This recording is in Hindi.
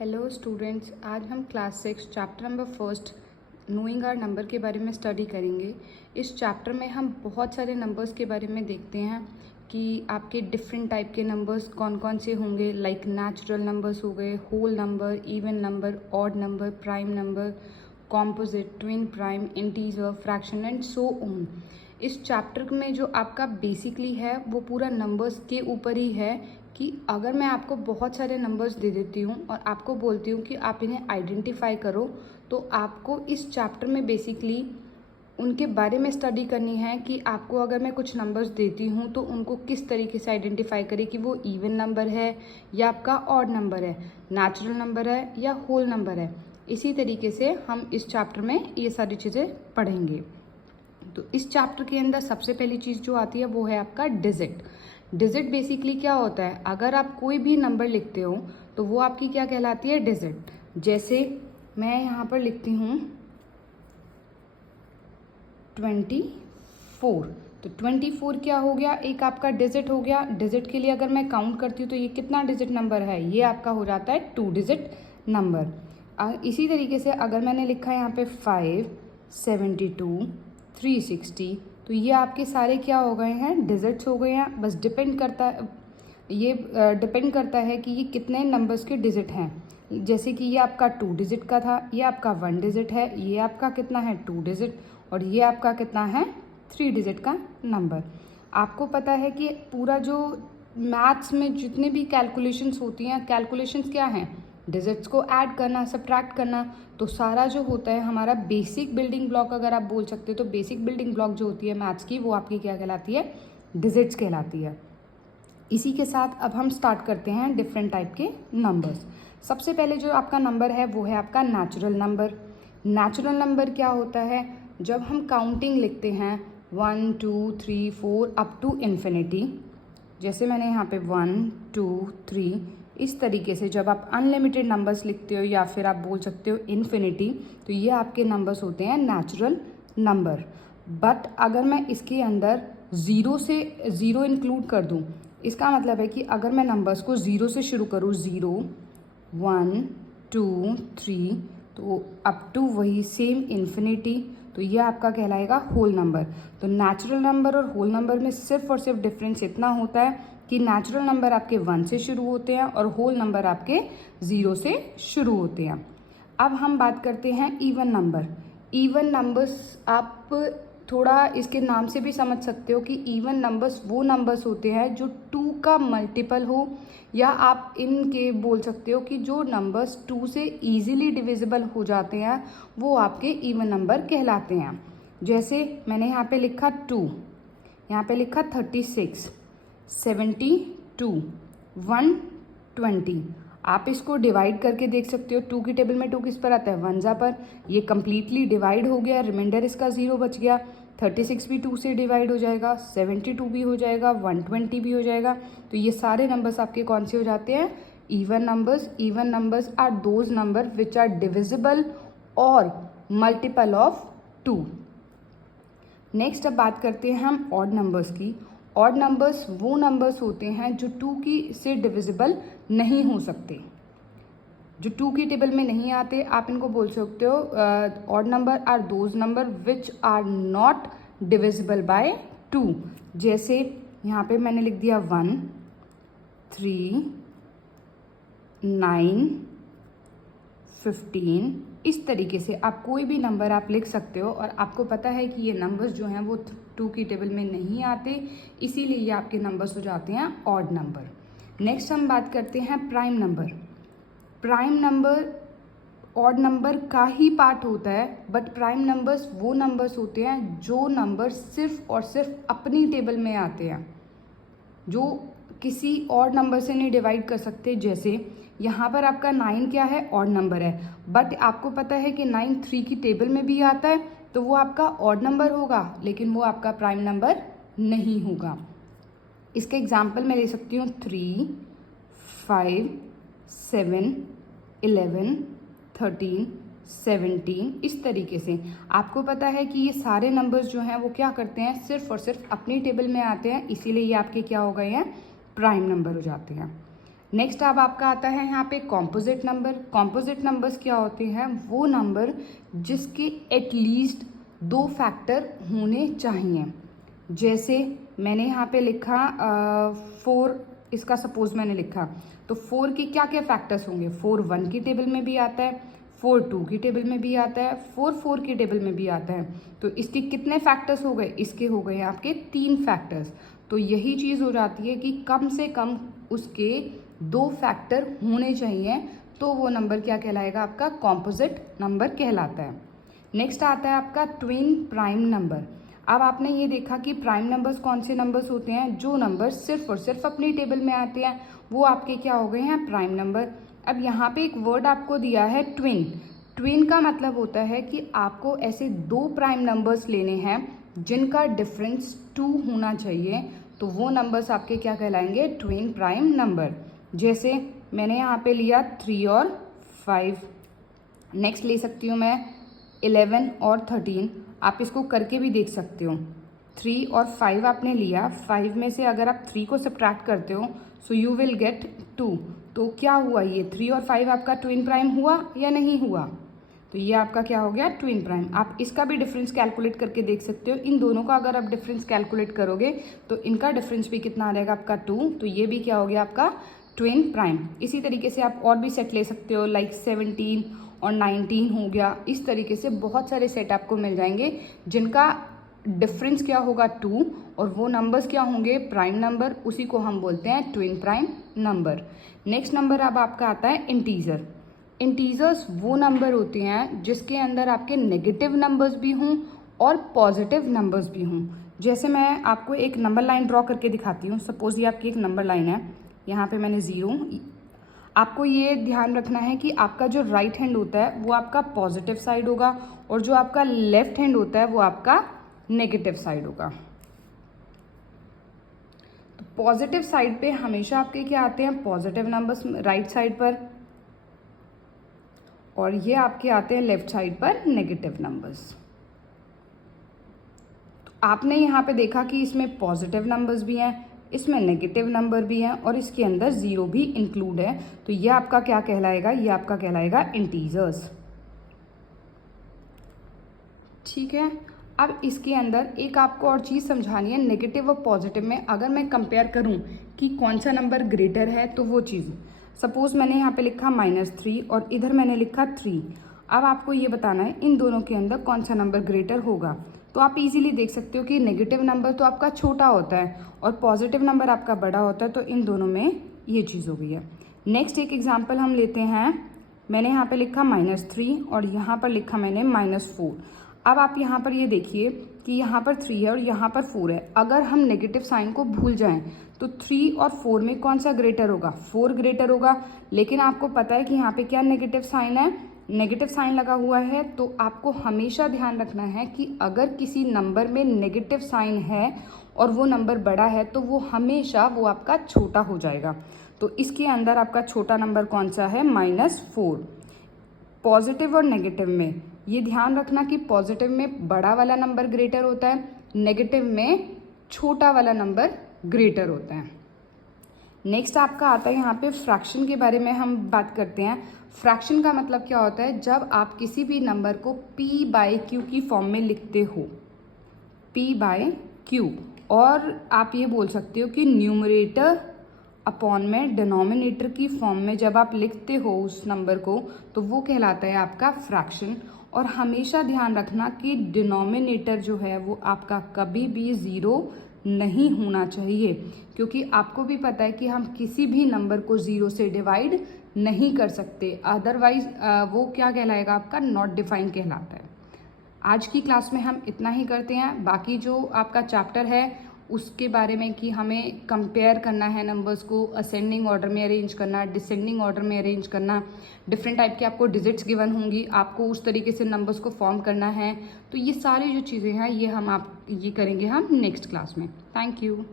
हेलो स्टूडेंट्स, आज हम class 6 chapter number first knowing our number के बारे में स्टडी करेंगे। इस चैप्टर में हम बहुत सारे नंबर्स के बारे में देखते हैं कि आपके डिफरेंट टाइप के नंबर्स कौन कौन से होंगे, लाइक नेचुरल नंबर्स हो गए, whole number, even number, odd number, prime number, composite, twin prime, integer, fraction and so on. इस चैप्टर में जो आपका बेसिकली है वो पूरा नंबर्स के ऊपर ही है कि अगर मैं आपको बहुत सारे नंबर्स दे देती हूँ और आपको बोलती हूँ कि आप इन्हें आइडेंटिफाई करो, तो आपको इस चैप्टर में बेसिकली उनके बारे में स्टडी करनी है कि आपको अगर मैं कुछ नंबर्स देती हूँ तो उनको किस तरीके से आइडेंटिफाई करें कि वो इवन नंबर है या आपका ऑड नंबर है, नेचुरल नंबर है या होल नंबर है। इसी तरीके से हम इस चैप्टर में ये सारी चीज़ें पढ़ेंगे। तो इस चैप्टर के अंदर सबसे पहली चीज़ जो आती है वो है आपका डिजिट। डिजिट बेसिकली क्या होता है, अगर आप कोई भी नंबर लिखते हो तो वो आपकी क्या कहलाती है, डिजिट। जैसे मैं यहाँ पर लिखती हूँ 24, तो 24 क्या हो गया, एक आपका डिजिट हो गया। डिजिट के लिए अगर मैं काउंट करती हूँ तो ये कितना डिजिट नंबर है, ये आपका हो जाता है 2 डिजिट नंबर। इसी तरीके से अगर मैंने लिखा है यहाँ पे 5, 72, 360, तो ये आपके सारे क्या हो गए हैं, डिजिट्स हो गए हैं। बस डिपेंड करता है, ये डिपेंड करता है कि ये कितने नंबर्स के डिजिट हैं। जैसे कि ये आपका 2 डिजिट का था, ये आपका 1 डिजिट है, ये आपका कितना है 2 डिजिट, और ये आपका कितना है 3 डिजिट का नंबर। आपको पता है कि पूरा जो मैथ्स में जितने भी कैलकुलेशंस होती हैं, कैलकुलेशंस क्या हैं, डिजिट्स को ऐड करना, सब्ट्रैक्ट करना। तो सारा जो होता है हमारा बेसिक बिल्डिंग ब्लॉक, अगर आप बोल सकते हो तो बेसिक बिल्डिंग ब्लॉक जो होती है मैथ्स की, वो आपकी क्या कहलाती है, डिजिट्स कहलाती है। इसी के साथ अब हम स्टार्ट करते हैं डिफरेंट टाइप के नंबर्स। सबसे पहले जो आपका नंबर है वो है आपका नेचुरल नंबर। नेचुरल नंबर क्या होता है, जब हम काउंटिंग लिखते हैं 1 2 3 4 अप टू इन्फिनिटी, जैसे मैंने यहाँ पे 1 2 3, इस तरीके से जब आप अनलिमिटेड नंबर्स लिखते हो या फिर आप बोल सकते हो इन्फिनिटी, तो ये आपके नंबर्स होते हैं नेचुरल नंबर। बट अगर मैं इसके अंदर ज़ीरो इंक्लूड कर दूँ, इसका मतलब है कि अगर मैं नंबर्स को ज़ीरो से शुरू करूँ, 0 1 2 3, तो अप टू वही सेम इन्फिनिटी, तो ये आपका कहलाएगा होल नंबर। तो नेचुरल नंबर और होल नंबर में सिर्फ और सिर्फ डिफरेंस इतना होता है कि नेचुरल नंबर आपके 1 से शुरू होते हैं और होल नंबर आपके 0 से शुरू होते हैं। अब हम बात करते हैं इवन नंबर। इवन नंबर्स आप थोड़ा इसके नाम से भी समझ सकते हो कि इवन नंबर्स वो नंबर्स होते हैं जो 2 का मल्टीपल हो, या आप इनके बोल सकते हो कि जो नंबर्स 2 से ईजिली डिविजिबल हो जाते हैं वो आपके इवन नंबर कहलाते हैं। जैसे मैंने यहाँ पे लिखा 2, यहाँ पे लिखा 36, 72, 120। आप इसको डिवाइड करके देख सकते हो। 2 की टेबल में 2 किस पर आता है, 1 पर, ये कम्प्लीटली डिवाइड हो गया, रिमाइंडर इसका 0 बच गया। 36 भी 2 से डिवाइड हो जाएगा, 72 भी हो जाएगा, 120 भी हो जाएगा। तो ये सारे नंबर्स आपके कौन से हो जाते हैं, even numbers. Even numbers are those number which are divisible और मल्टीपल ऑफ 2। नेक्स्ट अब बात करते हैं हम ऑड नंबर्स की। ऑड नंबर्स वो नंबर्स होते हैं जो 2 की से डिविजिबल नहीं हो सकते, जो 2 की टेबल में नहीं आते। आप इनको बोल सकते हो odd number are those number which are not divisible by 2। जैसे यहाँ पे मैंने लिख दिया 1 3 9 15। इस तरीके से आप कोई भी नंबर आप लिख सकते हो, और आपको पता है कि ये नंबर्स जो हैं वो 2 की टेबल में नहीं आते, इसीलिए ये आपके नंबर्स हो जाते हैं ऑड नंबर। नेक्स्ट हम बात करते हैं prime number. Prime number odd number का ही पार्ट होता है, बट प्राइम नंबर्स वो नंबर्स होते हैं जो नंबर सिर्फ और सिर्फ अपनी टेबल में आते हैं, जो किसी और नंबर से नहीं डिवाइड कर सकते। जैसे यहाँ पर आपका 9 क्या है, ऑड नंबर है, बट आपको पता है कि 9 3 की टेबल में भी आता है, तो वो आपका ऑड नंबर होगा, लेकिन वो आपका प्राइम नंबर नहीं होगा। इसके एग्जाम्पल मैं ले सकती हूँ 3 5 7 11 13 17। इस तरीके से आपको पता है कि ये सारे नंबर्स जो हैं वो क्या करते हैं, सिर्फ और सिर्फ अपनी टेबल में आते हैं, इसीलिए ये आपके क्या हो गए हैं, प्राइम नंबर हो जाते हैं। नेक्स्ट अब आपका आता है यहाँ पे कॉम्पोजिट नंबर। कॉम्पोजिट नंबर्स क्या होते हैं? वो नंबर जिसके एटलीस्ट 2 फैक्टर होने चाहिए। जैसे मैंने यहाँ पे लिखा 4, इसका सपोज मैंने लिखा, तो 4 के क्या क्या फैक्टर्स होंगे? 4 1 की टेबल में भी आता है, 4 2 की टेबल में भी आता है, 4 4 की टेबल में भी आता है। तो इसके कितने फैक्टर्स हो गए? इसके हो गए आपके 3 फैक्टर्स। तो यही चीज़ हो जाती है कि कम से कम उसके 2 फैक्टर होने चाहिए, तो वो नंबर क्या कहलाएगा? आपका कॉम्पोजिट नंबर कहलाता है। नेक्स्ट आता है आपका ट्विन प्राइम नंबर। अब आपने ये देखा कि प्राइम नंबर्स कौन से नंबर्स होते हैं? जो नंबर सिर्फ और सिर्फ अपनी टेबल में आते हैं वो आपके क्या हो गए हैं? Prime number. अब यहाँ पे एक वर्ड आपको दिया है ट्विन। ट्विन का मतलब होता है कि आपको ऐसे 2 प्राइम नंबर्स लेने हैं जिनका डिफरेंस 2 होना चाहिए, तो वो नंबर्स आपके क्या कहलाएंगे? Twin prime number. जैसे मैंने यहाँ पे लिया 3 और 5, नेक्स्ट ले सकती हूँ मैं 11 और 13। आप इसको करके भी देख सकते हो। 3 और 5 आपने लिया, 5 में से अगर आप 3 को सब्ट्रैक्ट करते हो सो यू विल गेट 2। तो क्या हुआ? ये 3 और 5 आपका ट्विन प्राइम हुआ या नहीं हुआ? तो ये आपका क्या हो गया? Twin prime. आप इसका भी डिफरेंस कैलकुलेट करके देख सकते हो। इन दोनों का अगर आप डिफरेंस कैलकुलेट करोगे तो इनका डिफरेंस भी कितना आ जाएगा? आपका 2। तो ये भी क्या हो गया? आपका ट्विन प्राइम। इसी तरीके से आप और भी सेट ले सकते हो, लाइक 17 और 19 हो गया। इस तरीके से बहुत सारे सेट आपको मिल जाएंगे जिनका डिफरेंस क्या होगा? 2, और वो नंबर्स क्या होंगे? Prime number. उसी को हम बोलते हैं twin prime number. Next number अब आपका आता है इंटीजर। इंटीजर्स वो नंबर होते हैं जिसके अंदर आपके नेगेटिव नंबर्स भी हों और पॉजिटिव नंबर्स भी हों। जैसे मैं आपको एक नंबर लाइन ड्रॉ करके दिखाती हूँ। सपोज ये आपकी एक नंबर लाइन है, यहाँ पे मैंने 0। आपको ये ध्यान रखना है कि आपका जो राइट हैंड होता है वो आपका पॉजिटिव साइड होगा और जो आपका लेफ्ट हैंड होता है वो आपका नेगेटिव साइड होगा। तो पॉजिटिव साइड पे हमेशा आपके क्या आते हैं? पॉजिटिव नंबर्स राइट साइड पर, और ये आपके आते हैं लेफ्ट साइड पर नेगेटिव नंबर्स। तो आपने यहाँ पे देखा कि इसमें पॉजिटिव नंबर्स भी हैं, इसमें नेगेटिव नंबर भी हैं और इसके अंदर 0 भी इंक्लूड है। तो ये आपका क्या कहलाएगा? ये आपका कहलाएगा इंटीजर्स। ठीक है। अब इसके अंदर एक आपको और चीज़ समझानी है। नेगेटिव और पॉजिटिव में अगर मैं कंपेयर करूं कि कौन सा नंबर ग्रेटर है, तो वो चीज़, सपोज मैंने यहाँ पे लिखा -3 और इधर मैंने लिखा 3। अब आपको ये बताना है इन दोनों के अंदर कौन सा नंबर ग्रेटर होगा। तो आप इजीली देख सकते हो कि नेगेटिव नंबर तो आपका छोटा होता है और पॉजिटिव नंबर आपका बड़ा होता है, तो इन दोनों में ये चीज़ हो गई है। नेक्स्ट एक एग्जाम्पल हम लेते हैं। मैंने यहाँ पे लिखा -3 और यहाँ पर लिखा मैंने -4। अब आप यहाँ पर ये देखिए कि यहाँ पर 3 है और यहाँ पर 4 है। अगर हम नेगेटिव साइन को भूल जाएं तो 3 और 4 में कौन सा ग्रेटर होगा? 4 ग्रेटर होगा। लेकिन आपको पता है कि यहाँ पे क्या नेगेटिव साइन है? नेगेटिव साइन लगा हुआ है। तो आपको हमेशा ध्यान रखना है कि अगर किसी नंबर में नेगेटिव साइन है और वो नंबर बड़ा है तो वो हमेशा वो आपका छोटा हो जाएगा। तो इसके अंदर आपका छोटा नंबर कौन सा है? -4। पॉजिटिव और नेगेटिव में ये ध्यान रखना कि पॉजिटिव में बड़ा वाला नंबर ग्रेटर होता है, नेगेटिव में छोटा वाला नंबर ग्रेटर होता है। नेक्स्ट आपका आता है यहाँ पे फ्रैक्शन के बारे में हम बात करते हैं। फ्रैक्शन का मतलब क्या होता है? जब आप किसी भी नंबर को p/q की फॉर्म में लिखते हो, p/q, और आप ये बोल सकते हो कि न्यूमरेटर अपॉन में डिनोमिनेटर की फॉर्म में जब आप लिखते हो उस नंबर को, तो वो कहलाता है आपका फ्रैक्शन। और हमेशा ध्यान रखना कि डिनोमिनेटर जो है वो आपका कभी भी 0 नहीं होना चाहिए, क्योंकि आपको भी पता है कि हम किसी भी नंबर को 0 से डिवाइड नहीं कर सकते, अदरवाइज वो क्या कहलाएगा? आपका नॉट डिफाइन कहलाता है। आज की क्लास में हम इतना ही करते हैं। बाकी जो आपका चैप्टर है उसके बारे में कि हमें कंपेयर करना है नंबर्स को, असेंडिंग ऑर्डर में अरेंज करना, डिसेंडिंग ऑर्डर में अरेंज करना, डिफरेंट टाइप के आपको डिजिट्स गिवन होंगी, आपको उस तरीके से नंबर्स को फॉर्म करना है। तो ये सारी जो चीज़ें हैं ये करेंगे हम नेक्स्ट क्लास में। Thank you.